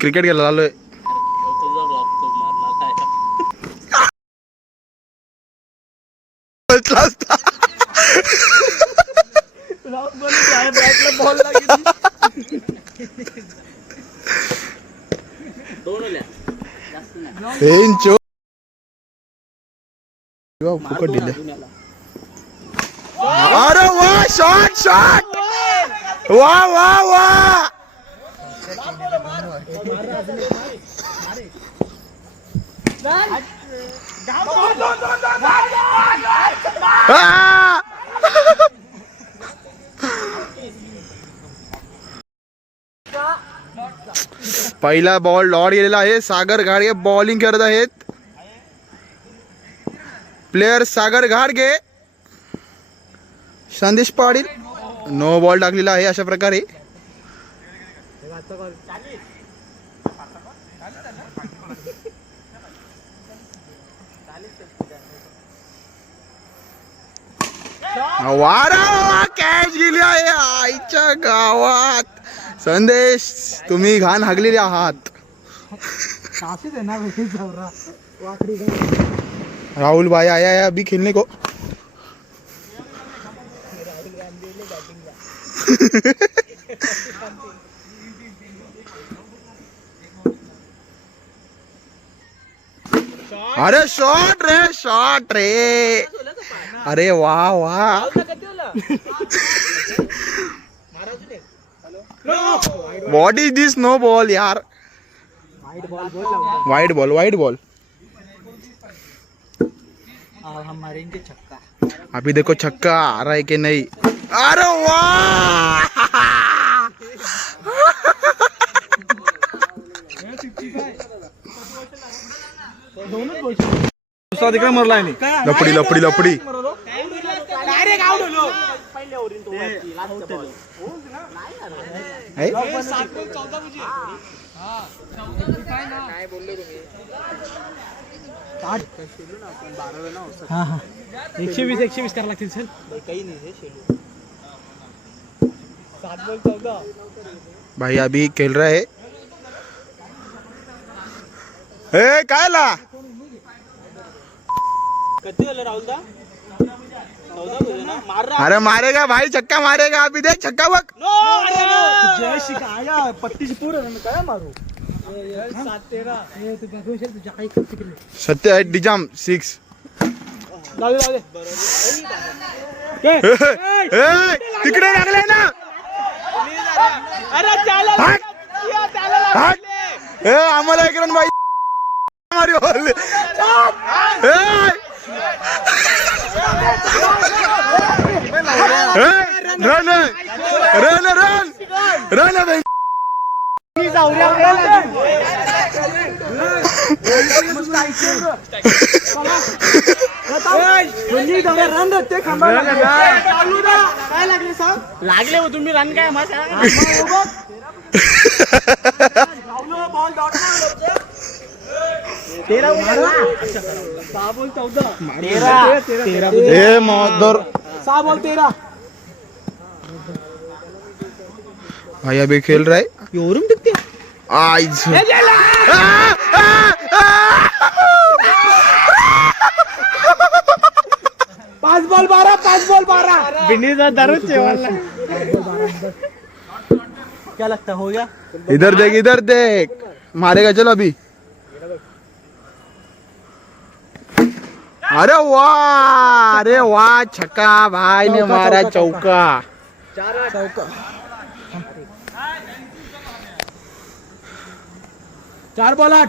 Cricket खेळायला आलोय. फुकट दिले. अरे वा शॉट शॉट वा वा वा. पहिला बॉल डॉट गेलेला आहे. सागर घाडगे बॉलिंग करत आहेत. प्लेयर सागर घाडगे, संदेश पाटील नो बॉल टाकलेला आहे. अशा प्रकारे वारा कॅच गेली आहे आईच्या गावात. संदेश तुम्ही घाण हागलेले आहात. राहुल भाई आया है अभी खेलने को. अरे शॉट रे. अरे वाह वाह. What is this no ball यार. Wide ball. हम मारेंगे छक्का. अभी देखो छक्का आ रहा है कि नहीं. अरे वाह. लपडी. हाँ 120 करायला लागतील सर. काही नाही 7 बॉल 14. भाई अभी खेल रहा है. ए काय ला किती झालं राहुल दा. 14 बोलले ना. मार रहा. अरे मारेगा भाई, छक्का मारेगा. अभी देख छक्का बघ. जय शिकाया पट्टीची पूर्ण काय मारू. 7-13 सत्य आहे डिजाम 6. तिकडे लागले ना. आम्हाला एक रन भाई मारी बॉल. रन लागले हो तुम्ही. रन काय भाई अभी खेल रहा है. एवढून दिखते. आज 5 बॉल 12 बिन्नीचा दारूच जेवायला. क्या लगता हो गया. इधर देख मारेगा. चलो अभी. अरे वाह छक्का भाई ने मारा. चौका 4 बॉल 8.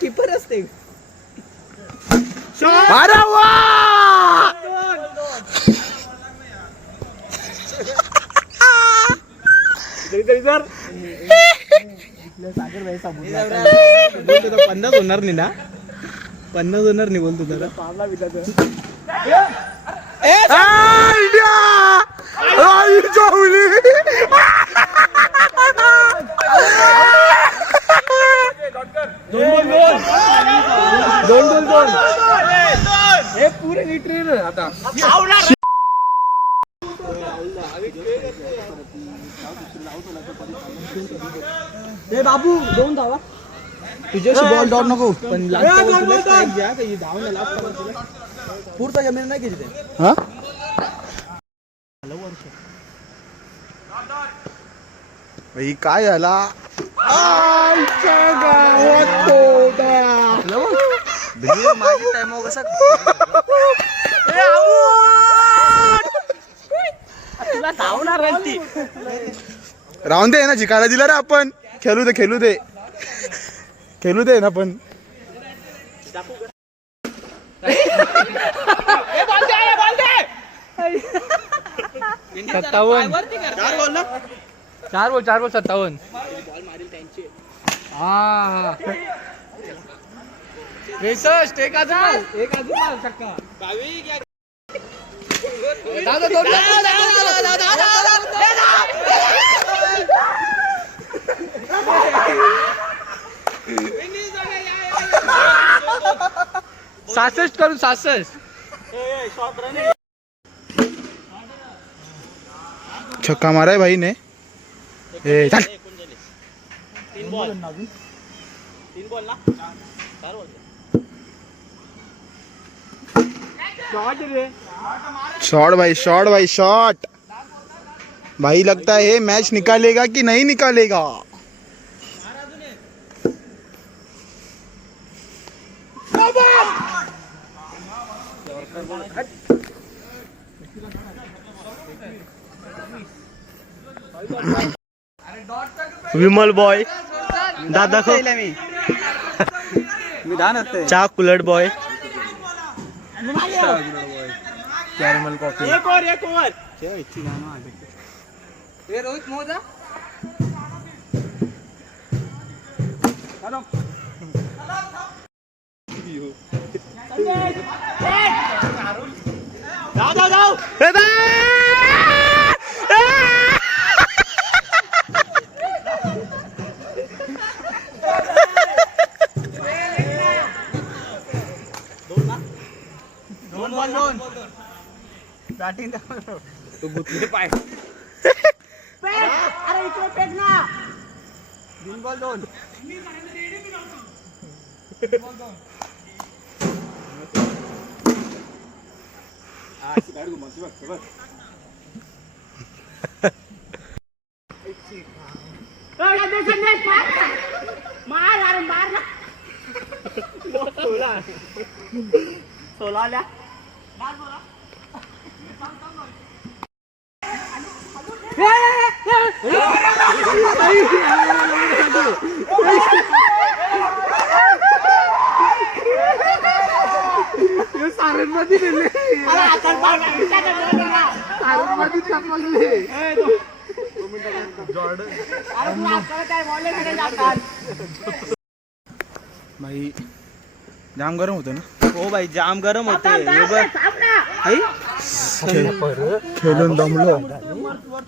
कीपर असते. अरे वाह. सागर भाई 50 होणार नाही ना. 50 होणार नाही बोलतो दादा. दोन हे पुरे नीट आता ए बाबू दोन धावा तुझ्याशी बॉल डॉट नको पण पुढचा कॅमेरा नाही किती हा भाई काय झाला आईच्या गावात माझी टाइम हो कसा तुला धावणार ती राहून दे ना जिकायला दिला रे आपण खेळू दे ना पण चार बोल 57 हा एक अजून छक्का सासष्ट करून 66 छक्का माराय भाई ने ए चल तीन बॉल ना 4 बॉल शॉट भाई शॉट भाई लगता है मैच निकालेगा कि नहीं निकालेगा विमल बॉय दादा को चा कुलट बॉय कॅरमल कॉफी एक और रोहित मोजा जाओ दोन बॅटिंग तू गुतले पाय अरे इकडे पेट ना 3 बॉल 2 सोला भाई जाम गरम होतं ना हो भाई जाम गरम होते खेळून दमलो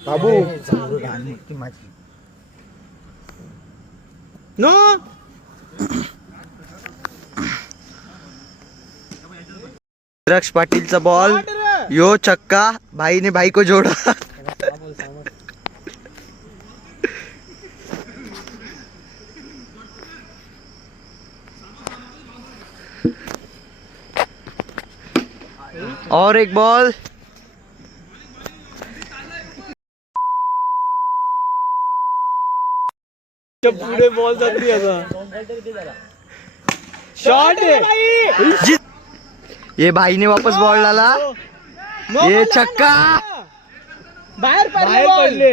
बाबू नो द्रक्ष पाटीलचा बॉल यो छक्का भाईने भाई को जोड़ा और एक बॉल पुढे बॉल जाती आता शॉट ये भाई ने वापस बॉल डाला ये छक्का बाहेर पडले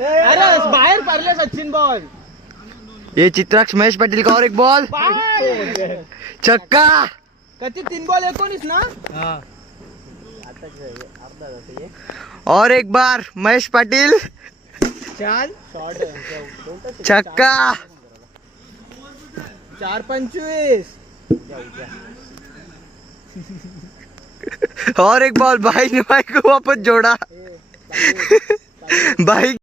अरे बाहेर पडले सचिन बॉल ये चित्राक्ष महेश पाटील का और एक बॉल छक्का कच्चे 3 बॉल 19 ना और एक बार महेश पाटील छक्का 4-25 और एक बॉल भाई ने भाई को वापस जोड़ा भाई